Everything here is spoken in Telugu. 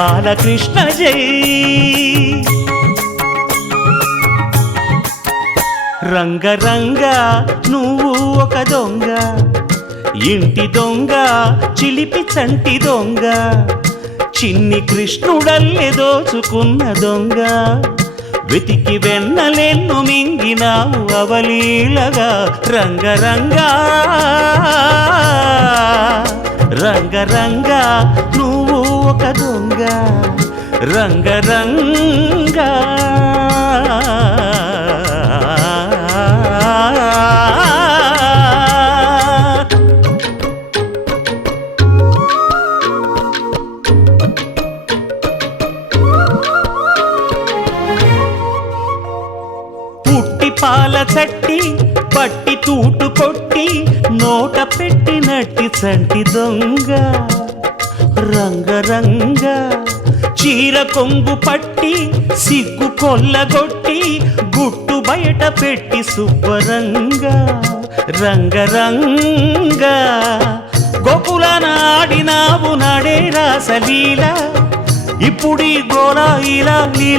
బాలకృష్ణ జై. రంగరంగ నువ్వు ఒక దొంగ, ఇంటి దొంగ చిలిపి చంటి దొంగ, చిన్ని కృష్ణుడల్లె దోచుకున్న దొంగ, వెతికి వెన్నలెన్ను మింగినావు అవలీలగా. రంగరంగ రంగరంగ నువ్వు ఒక దొంగ, రంగరంగ. పాల చట్టి పట్టి తూటు కొట్టి నోట పెట్టినట్టి చంటి దొంగ, రంగరంగ. చీర కొంగు పట్టి సిగ్గు కొల్లగొట్టి గుట్టు బయట పెట్టి శుభ్రంగ, రంగరంగ. గోకులాన ఆడినావు నాడే రాసలీల, ఇప్పుడీ గోలా ఇలా లీల.